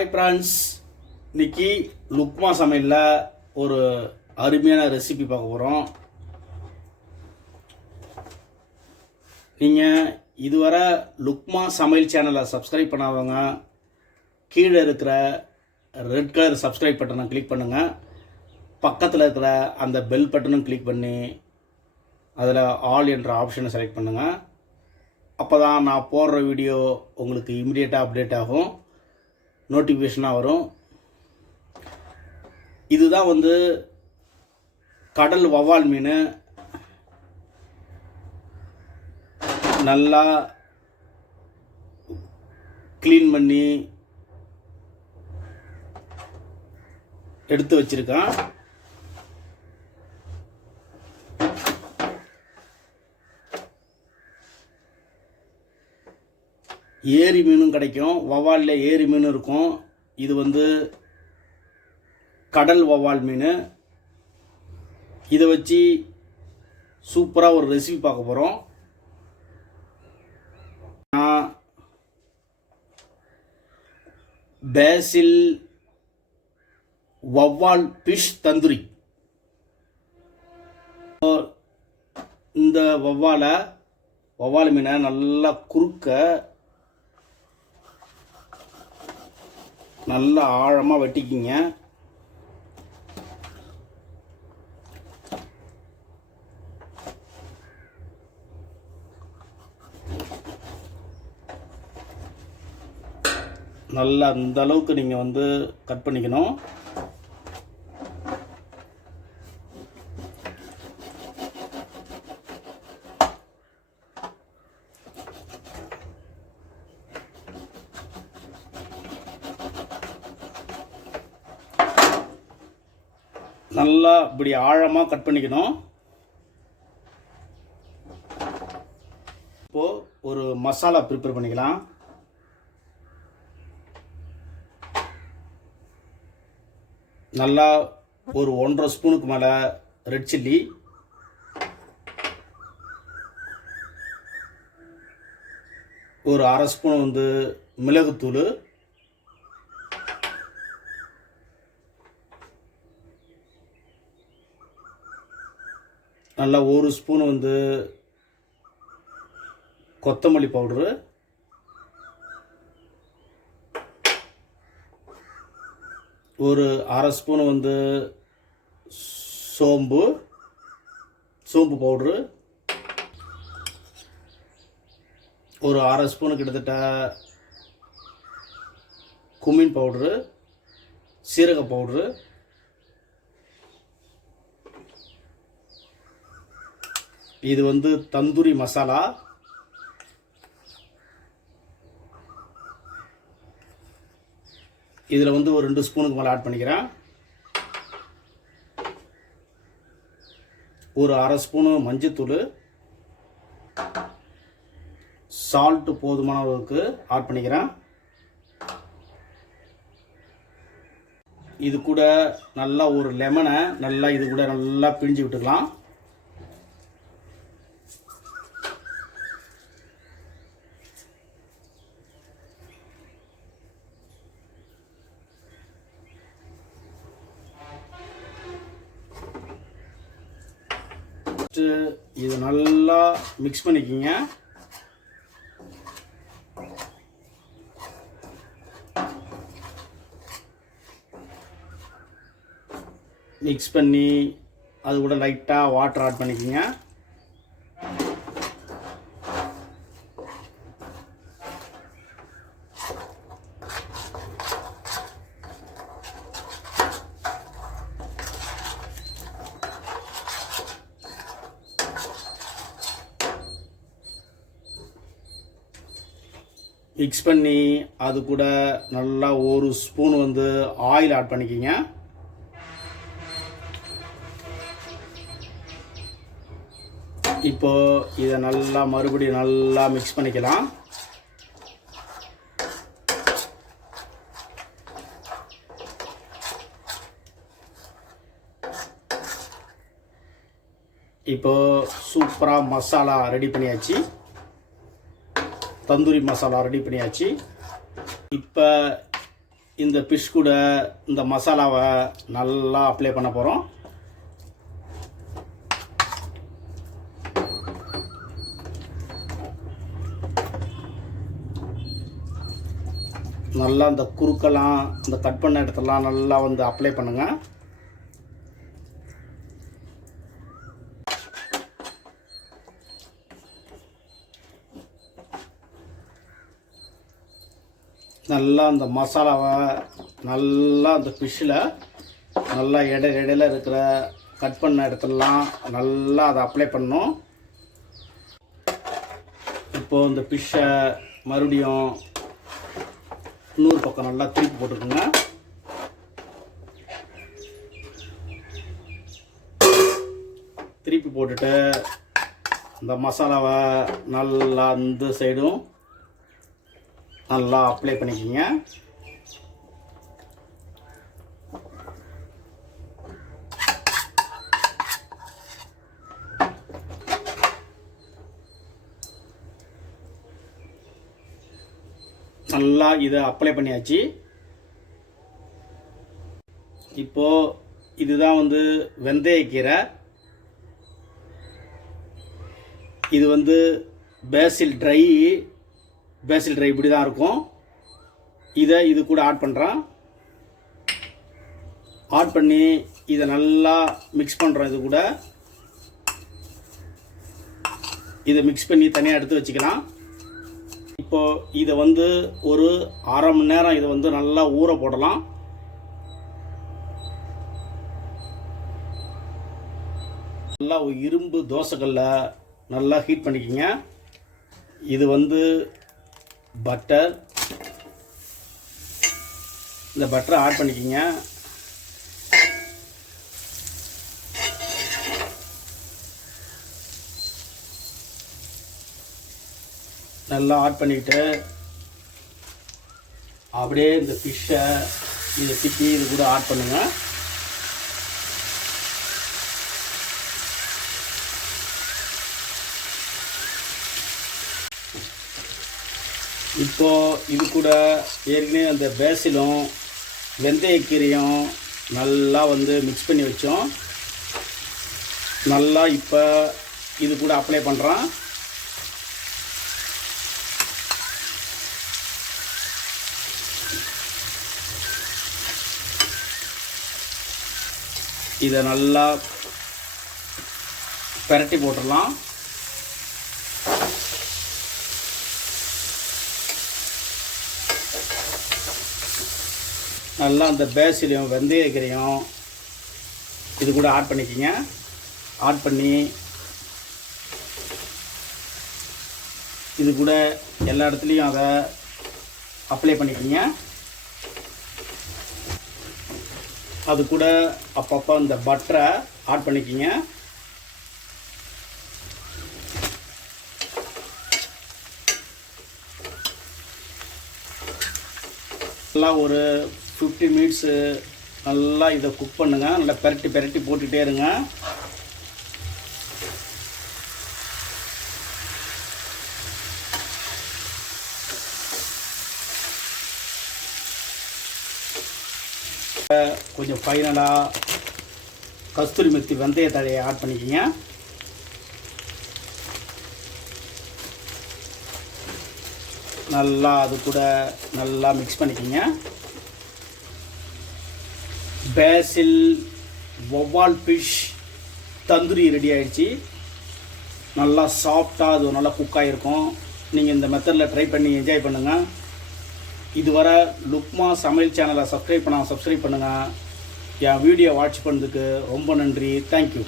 Hi friends, இன்னைக்கு லுக்மா சமையலில் ஒரு அருமையான ரெசிபி பார்க்க போகிறோம். நீங்கள் இதுவரை லுக்மா சமையல் சேனலை சப்ஸ்கிரைப் பண்ணாதவங்க கீழே இருக்கிற ரெட் கலர் சப்ஸ்கிரைப் பட்டனை கிளிக் பண்ணுங்கள். பக்கத்தில் இருக்கிற அந்த பெல் பட்டனும் கிளிக் பண்ணி அதில் ஆல் என்ற ஆப்ஷனை செலக்ட் பண்ணுங்கள். அப்போ தான் நான் போடுற வீடியோ உங்களுக்கு இமிடியேட்டாக அப்டேட் ஆகும், நோட்டிஃபிகேஷனாக வரும். இதுதான் கடல் வவ்வால் மீன். நல்லா க்ளீன் பண்ணி எடுத்து வச்சிருக்கேன். ஏரி மீனும் கிடைக்கும், வவ்வாலில் ஏரி மீனும் இருக்கும். இது கடல் வவ்வால் மீன். இதை வச்சு சூப்பராக ஒரு ரெசிபி பார்க்க போகிறோம். பேசில் வவ்வால் ஃபிஷ் தந்தூரி. இந்த வவ்வால் மீனை நல்லா நல்லா ஆழமாக வெட்டிக்கிங்க. நல்லா அந்த அளவுக்கு நீங்கள் கட் பண்ணிக்கணும். நல்லா இப்படி ஆழமாக கட் பண்ணிக்கணும். இப்போது ஒரு மசாலா ப்ரிப்பேர் பண்ணிக்கலாம். நல்லா ஒரு 1.5 ஸ்பூனுக்கு மேலே ரெட் சில்லி, ஒரு 1/2 ஸ்பூன் மிளகுத்தூள், நல்லா 1 ஸ்பூன் கொத்தமல்லி பவுடரு, ஒரு 1/2 ஸ்பூன் சோம்பு பவுட்ரு, ஒரு 1/2 ஸ்பூனு கிட்டத்தட்ட குமின் பவுட்ரு, சீரக பவுட்ரு, இது தந்தூரி மசாலா. இதில் ஒரு 2 ஸ்பூனுக்கு மேலே ஆட் பண்ணிக்கிறேன். ஒரு 1/2 ஸ்பூனு மஞ்சத்தூள், சால்ட்டு போதுமான அளவுக்கு ஆட் பண்ணிக்கிறேன். இது கூட நல்லா ஒரு லெமனை இது கூட நல்லா பிழிஞ்சு விட்டுக்கலாம். இது நல்லா மிக்ஸ் பண்ணிக்கிங்க. மிக்ஸ் பண்ணி அது கூட லைட்டாக வாட்டர் ஆட் பண்ணிக்கிங்க. மிக்ஸ் பண்ணி அது கூட நல்லா 1 ஸ்பூன் ஆயில் ஆட் பண்ணிக்கிங்க. இப்போ இதை நல்லா மறுபடியும் நல்லா மிக்ஸ் பண்ணிக்கலாம். இப்போ சூப்பராக மசாலா ரெடி பண்ணியாச்சு. தந்தூரி மசாலா ரெடி பண்ணியாச்சு. இப்போ இந்த ஃபிஷ் கூட இந்த மசாலாவை நல்லா அப்ளை பண்ண போகிறோம். நல்லா அந்த குறுக்கெல்லாம் இந்த கட் பண்ண இடத்துலாம் நல்லா வந்து அப்ளை பண்ணுங்கள். நல்லா அந்த மசாலாவை நல்லா அந்த ஃபிஷ்ஷில் நல்லா இடையில இருக்கிற கட் பண்ண இடத்துலலாம் நல்லா அதை அப்ளை பண்ணணும். இப்போது இந்த ஃபிஷ்ஷை மறுபடியும் இன்னொரு பக்கம் நல்லா திருப்பி போட்டுருக்குங்க. திருப்பி போட்டுட்டு இந்த மசாலாவை நல்லா இந்த சைடும் நல்லா அப்ளை பண்ணிக்கிங்க. நல்லா இதை அப்ளை பண்ணியாச்சு. இப்போது இதுதான் வந்து வெந்தயக்கீரை. இது வந்து பேசில் ட்ரை இப்படி தான் இருக்கும். இது கூட ஆட் பண்ணுறேன். ஆட் பண்ணி இதை நல்லா மிக்ஸ் பண்ணுறோம். இது கூட இதை மிக்ஸ் பண்ணி தனியாக எடுத்து வச்சுக்கலாம். இப்போது இதை வந்து ஒரு அரை மணி நேரம் இதை வந்து நல்லா ஊற போடலாம். நல்லா இரும்பு தோசைக்கல்ல நல்லா ஹீட் பண்ணிக்கிங்க. இது வந்து பட்டர். இந்த பட்டரை ஆட் பண்ணிக்கிங்க. நல்லா ஆட் பண்ணிக்கிட்டு அப்படியே இந்த ஃபிஷ்ஷை இதை திப்பி இது கூட ஆட் பண்ணுங்கள். இப்போது இது கூட ஏற்கனவே அந்த பேசிலும் வெந்தயக்கீரையும் நல்லா வந்து மிக்ஸ் பண்ணி வச்சோம். நல்லா இப்போ இது கூட அப்ளை பண்ணுறோம். இதை நல்லா பிரட்டி போட்டுடலாம். நல்லா அந்த பேசிலையும் வெந்தயக்கீரையும் இது கூட ஆட் பண்ணிக்கிங்க. ஆட் பண்ணி இது கூட எல்லா இடத்துலையும் அதை அப்ளை பண்ணிக்கிங்க. அது கூட அப்பப்போ இந்த பட்டரை ஆட் பண்ணிக்கிங்க. நல்லா ஒரு 50 மினிட்ஸு நல்லா இதை குக் பண்ணுங்கள். நல்லா பெரட்டி போட்டுகிட்டே இருங்க. கொஞ்சம் ஃபைனலாக கஸ்தூரி மெத்தி வெந்தய தழையை ஆட் பண்ணிக்கிங்க. நல்லா அது கூட நல்லா மிக்ஸ் பண்ணிக்கிங்க. பேசில் வவ்வால் ஃபிஷ் தந்தூரி ரெடி ஆகிடுச்சு. நல்லா சாஃப்டாக அது நல்லா குக் ஆகிருக்கும். நீங்கள் இந்த மெத்தடில் ட்ரை பண்ணி என்ஜாய் பண்ணுங்கள். இதுவரை லுக்மா சமையல் சேனலை சப்ஸ்கிரைப் பண்ணுங்கள். என் வீடியோ வாட்ச் பண்ணதுக்கு ரொம்ப நன்றி. தேங்க்யூ.